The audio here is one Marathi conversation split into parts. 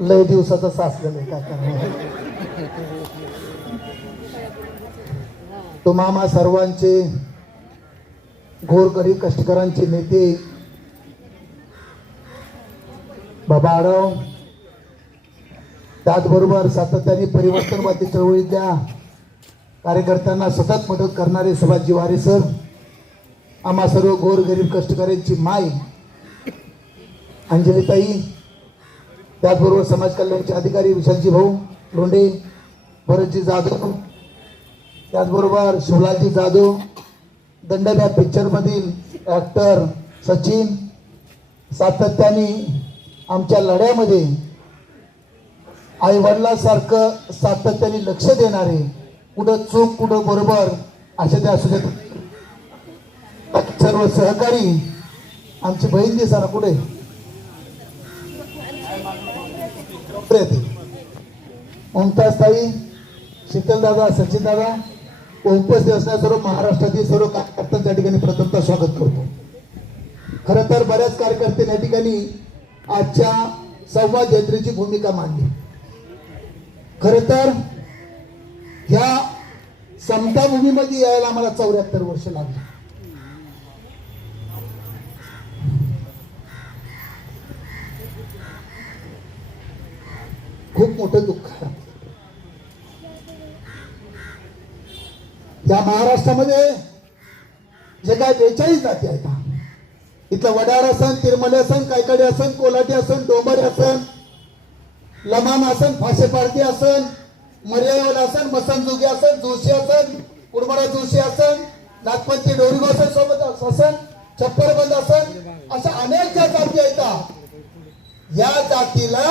लय दिवसाचं साचलेलं आहे काय करणार? तो मामा सर्वांचे घोरगरीब कष्टकरांचे नेते. बाबा आढाव त्याचबरोबर सातत्याने परिवर्तनवादी चळवळीतल्या कार्यकर्त्यांना सतत मदत करणारे सभाजी वारे सर आम्हा सर्व गोरगरीब कष्टकऱ्यांची माय. अंजलीताई त्याचबरोबर समाज कल्याणचे अधिकारी विशालजी भाऊ लोंढे भरतजी जाधव त्याचबरोबर शिवलालजी जाधव या पिक्चरमधील ॲक्टर सचिन सातत्याने आमच्या लढ्यामध्ये आई वडिलांसारखं सातत्याने लक्ष देणारे कुठं चूक कुठं बरोबर असे ते असू देत. सर्व सहकारी आमची बहीण दिसाना कुठे? मुमताज ताई शीतल दादा सचिन दादा उपस्थित असणाऱ्या सर्व महाराष्ट्रातील सर्व कार्यकर्त्यांच्या ठिकाणी प्रथमतः स्वागत करतो खरं तर बऱ्याच कार्यकर्त्यांनी या ठिकाणी आजच्या संवाद यात्रेची भूमिका मांडली खरं तर ह्या समताभूमीमध्ये यायला आम्हाला चौऱ्याहत्तर वर्ष लागली खूप मोठं दुःख. आहे या महाराष्ट्रामध्ये जे काय बेचाळीस जाती आहेत. इथलं वडार असन तिरमले असन कायकडे असन कोलाटी असन डोंबरे असन लमाम असन फाशे पारती असन मर्यावल असन मसनजुगी असन जोशी असन कुडमडा जोशी असन नागपंथी डोरीगो असन सोबत असन छप्परबंद असन अशा अनेक ज्या जाती आहेत. या जातीला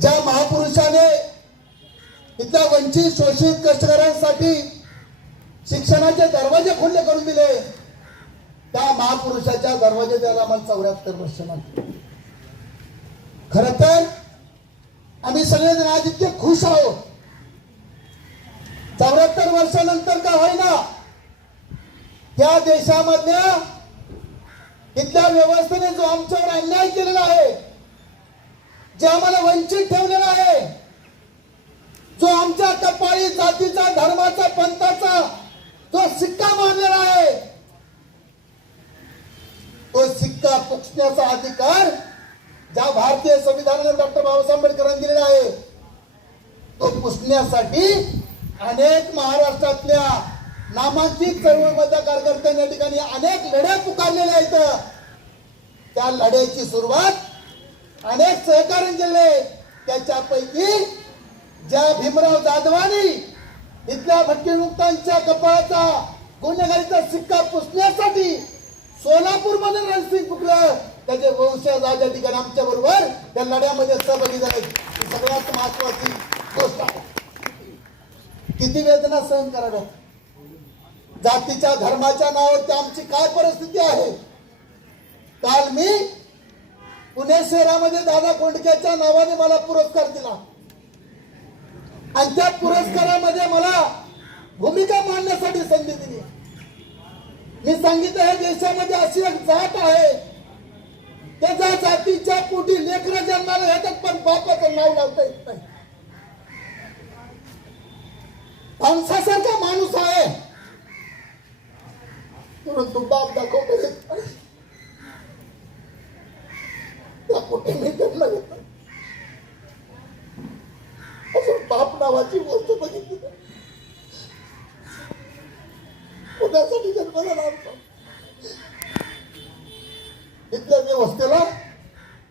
ज्या महापुरुषाने इथल्या वंचित शोषित कष्टकऱ्यांसाठी शिक्षणाचे दरवाजे खुले करून दिले त्या महापुरुषाच्या दरवाजे द्यायला मला चौऱ्याहत्तर वर्ष लागली. खर तर आम्ही सगळेजण आज इतके खुश आहोत. चौऱ्याहत्तर वर्षानंतर का होईना त्या देशामधल्या इथल्या व्यवस्थेने जो आमच्यावर अन्याय केलेला आहे जे आम्हाला वंचित ठेवलेला आहे जो आमच्या कपाळी जातीचा धर्माचा पंथाचा जो सिक्का मारलेला आहे तो सिक्का पुसण्याचा अधिकार ज्या भारतीय संविधानाने डॉक्टर बाबासाहेब आंबेडकरांनी दिलेला आहे तो पुसण्यासाठी अनेक महाराष्ट्रातल्या नामांकित चळवळीमधल्या कार्यकर्त्यांच्या ठिकाणी अनेक लढ्या पुकारलेल्या आहेत. त्या लढ्याची सुरुवात अनेक सहकारी जिल्हे त्याच्यापैकी ज्या भीमराव जाधवानी इथल्या भटकेमुक्तांच्या कपाळाचा गुन्हेगारीचा सिक्का पुसण्यासाठी सोलापूरमध्ये रणसिंग फुकलं त्याचे वंशज आज या ठिकाणी आमच्या बरोबर त्या लढ्यामध्ये सहभागी झाले. ही सगळ्यात महत्वाची गोष्ट आहे. किती वेदना सहन कराव्यात? जातीच्या धर्माच्या नावावरती आमची काय परिस्थिती आहे? काल मी पुणे शहरामध्ये दादा कोंडक्याच्या नावाने मला पुरस्कार दिला. आणि त्या पुरस्कारामध्ये मला भूमिका मांडण्यासाठी संधी दिली. मी सांगितलं हे देशामध्ये अशी एक जात आहे. त्याच्या जातीच्या पोटी लेकर जन्माला येतात पण बापाचं नाव लावता येत नाही. कंसासारखा माणूस आहे. परंतु बाप दाखवता येत नाही त्या पोटी मी जन्म घेतला अजून बाप नाव गावाची गोष्ट बघितली ना. पुण्यासाठी जन्म झाला आमचा इथल्या व्यवस्थेला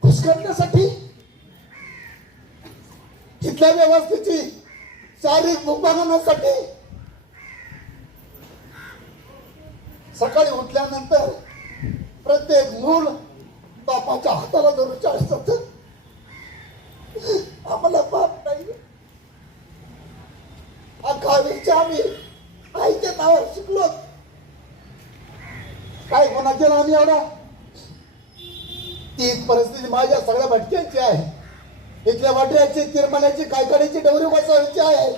खुश करण्यासाठी इथल्या व्यवस्थेची शारीरिक भूक सकाळी उठल्यानंतर प्रत्येक मूल बापाच्या हाताला धरून चाळीस आम्हाला बाप नाही. अकावीच्या आम्ही आईच्या नावावर शिकलो. काय कोणाचे नाव आम्ही एवढा? तीच परिस्थिती माझ्या सगळ्या भटक्यांची आहे. इथल्या वाटऱ्याची तिरमण्याची कायकड्याची डवरी बसवायची आहे.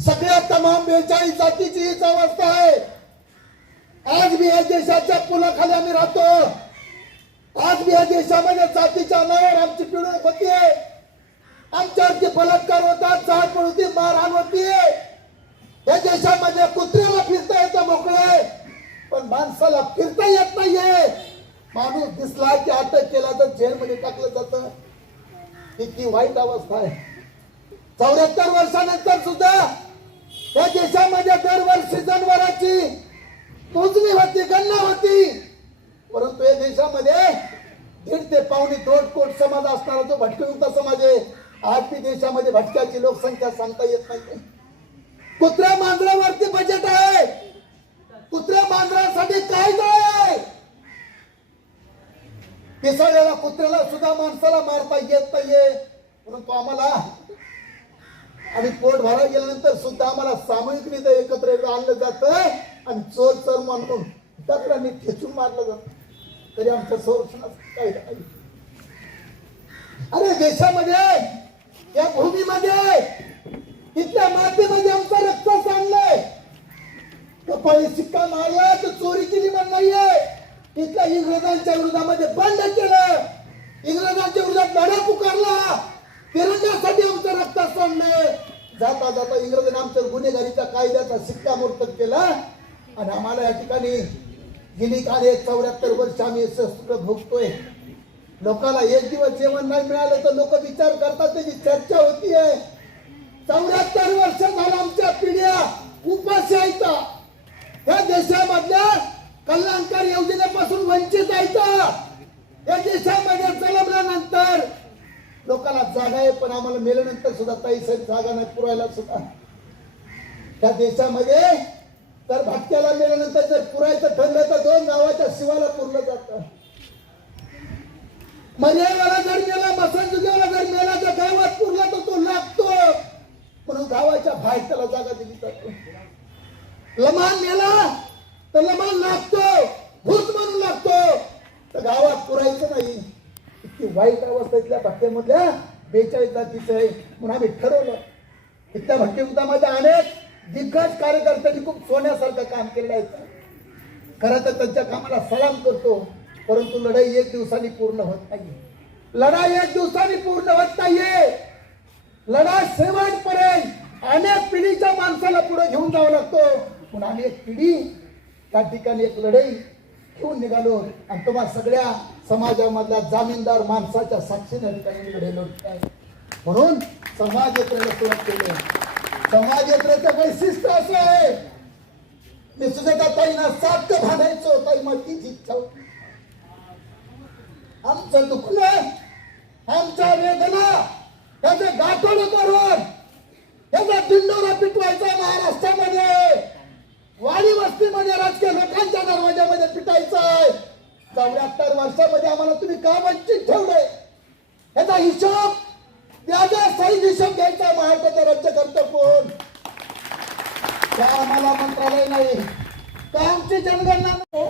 सगळ्या तमाम बेचाळीस जातीची हीच अवस्था आहे. आज मी या देशाच्या पुलाखाली आम्ही राहतो. आज मी या देशामध्ये जातीच्या नावावर आमची पिळवणूक होतीये आमच्यावरती बलात्कार होतात जाळ होती मारहाण होतीये या देशामध्ये कुत्र्याला फिरता येतं मोकळे पण माणसाला फिरता येत नाहीये. माणूस दिसला की अटक केला तर जेलमध्ये टाकलं जातं. इतकी वाईट अवस्था आहे. चौऱ्याहत्तर वर्षानंतर सुद्धा या देशामध्ये दरवर्षी जनावरांची मोजणी होती गणना होती. परंतु या देशामध्ये दीड ते पावणे दोन कोट समाज असणारा जो भटकयुक्त समाज आहे आज बी देशामध्ये भटक्याची लोकसंख्या सांगता येत नाही कुत्र्या मांजरावरती बजेट आहे. कुत्र्या मांजरासाठी काय आहे पिसळलेल्या कुत्र्याला सुद्धा माणसाला मारता येत नाहीये. परंतु आम्हाला आणि पोट भरायला गेल्यानंतर सुद्धा आम्हाला सामूहिकरित्या एकत्र आणलं जातं आणि चोर चोर म्हणून दगडाने खेचून मारलं जातं. तरी आमच्या संरक्षणाचं काही नाही. अरे देशामध्ये या भूमीमध्ये इथल्या मातीमध्ये आमचा रक्त सांडलंय कपाळी शिक्का मारला तर चोरी केली म्हण नाहीये. तिथल्या इंग्रजांच्या विरोधामध्ये बंद केलं. इंग्रजांच्या विरोधात लढा पुकारला. तिरंग्यासाठी आमचं रक्त सोडले जाता जाता इंग्रजांनी आमच्या गुन्हेगारीच्या कायद्याचा शिक्कामोर्तब केला. आणि आम्हाला या ठिकाणी गेली काल एक चौऱ्याहत्तर वर्ष आम्ही शस्त्र भोगतोय. लोकांना एक दिवस जेवण नाही मिळालं तर लोक विचार करतात त्याची चर्चा होती आहे. चौऱ्याहत्तर वर्ष झालं आमच्या पिढ्या उपाशी यायचा या देशामधल्या कल्याणकारी योजनेपासून वंचित आहेत. या देशामध्ये लोकांना जागा आहे पण आम्हाला मेल्यानंतर सुद्धा ताई साहेब जागा नाही पुरायला सुद्धा. त्या देशामध्ये तर भटक्याला मेल्यानंतर जर पुरायचं ठरलं तर दोन गावाच्या शिवाला पुरलं जातं. मर्यावाला जर मेला मसंजुगेवाला जर मेला तर गावात पुरला तर तो लागतो. म्हणून गावाच्या बाहेर त्याला जागा दिली जातो. लमान मेला तर लमान लागतो भूत म्हणून लागतो तर गावात पुरायचं नाही इतकी वाईट अवस्था भट्ट्यामधल्या बेचाळीस जातीचं आहे म्हणून आम्ही ठरवलं. इथल्या भट्टीमध्ये अनेक दिग्गज कार्यकर्त्यांनी खूप सोन्यासारखं काम केलेलं आहे. खरं तर त्यांच्या कामाला सलाम करतो परंतु लढाई एक दिवसांनी पूर्ण होत नाही लढाई एक दिवसांनी पूर्ण होत नाहीये. लढाई शेवटपर्यंत अनेक पिढीच्या माणसाला पुढे घेऊन जावं लागतो. म्हणून आम्ही एक पिढी त्या ठिकाणी एक लढाई घेऊन निघालो. आणि तुम्हा सगळ्या समाजामधल्या जामीनदार माणसाच्या साक्षीने या ठिकाणी लढाई म्हणून समाज यात्रेला सुरुवात केली. समाज यात्रेचं वैशिष्ट्य असं आहे. मी सुद्धा ताईना सात भागायचो ताई मला तीच इच्छा होती. आमचं दुखणं आमच्या वेदना त्याचं गाठोड करून त्याचा दिंडोरा पिटवायचा महाराष्ट्रामध्ये. वाडी वस्तीमध्ये चौऱ्याहत्तर वर्षामध्ये आम्हाला तुम्ही का वंचित ठेवले? याचा हिशोब याचा सही हिशोब घ्यायचा महाराष्ट्राचा राज्यकर्ता कोण? त्या आम्हाला मंत्रालय नाही. का आमची जनगणना?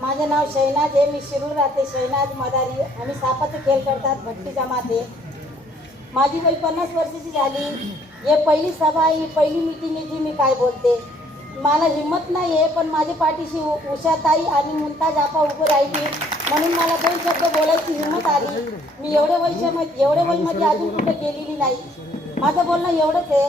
माझं नाव शैनाज आहे. मी शिरूर राहते. शैनाज मदारी. आम्ही सापाचे खेळ करतात भट्टी जमाते माझी वय पन्नास वर्षाची झाली. हे पहिली सभा ही पहिली मिटिंग आहे जी मी काय बोलते? मला हिंमत नाही आहे पण माझ्या पाठीशी उषाताई आणि मुमताज आपा उभं राहिली. म्हणून मला दोन शब्द बोलायची हिंमत आली. मी एवढ्या वर्षामध्ये एवढ्या वयमध्ये अजून कुठे गेलेली नाही. माझं बोलणं एवढंच आहे.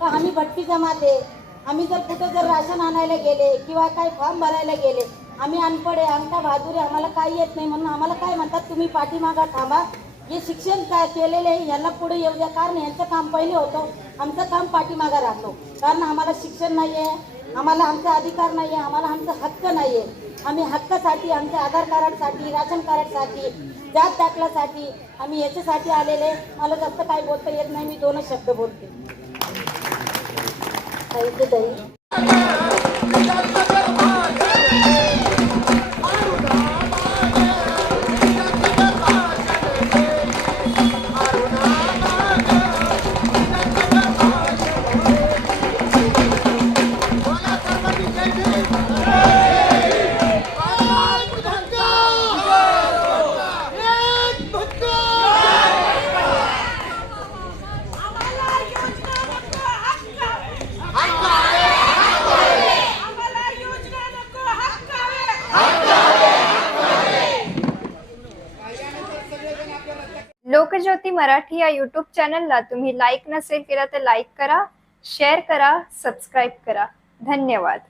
का आम्ही भट्टी जमाते आम्ही जर कुठं जर राशन आणायला गेले किंवा काय फॉर्म भरायला गेले आम्ही अनपड आहे आमचा बहादूर आम्हाला काही येत नाही. म्हणून आम्हाला काय म्हणतात? तुम्ही पाठीमागा थांबा. जे शिक्षण काय केलेले आहे यांना पुढे येऊ द्या. कारण यांचं काम पहिले होतं. आमचं काम पाठीमागा राहतो. कारण आम्हाला शिक्षण नाही आहे आम्हाला आमचा अधिकार नाही आहे आम्हाला आमचा हक्क नाही आहे आम्ही हक्कासाठी आमच्या आधार कार्डसाठी राशन कार्डसाठी जात दाखल्यासाठी आम्ही याच्यासाठी आलेले मला जास्त काही बोलता येत नाही मी दोनच शब्द बोलते. लोकज्योती मराठी या यूट्यूब चॅनलला तुम्ही लाईक नसेल केला तर लाईक करा शेअर करा सबस्क्राईब करा. धन्यवाद.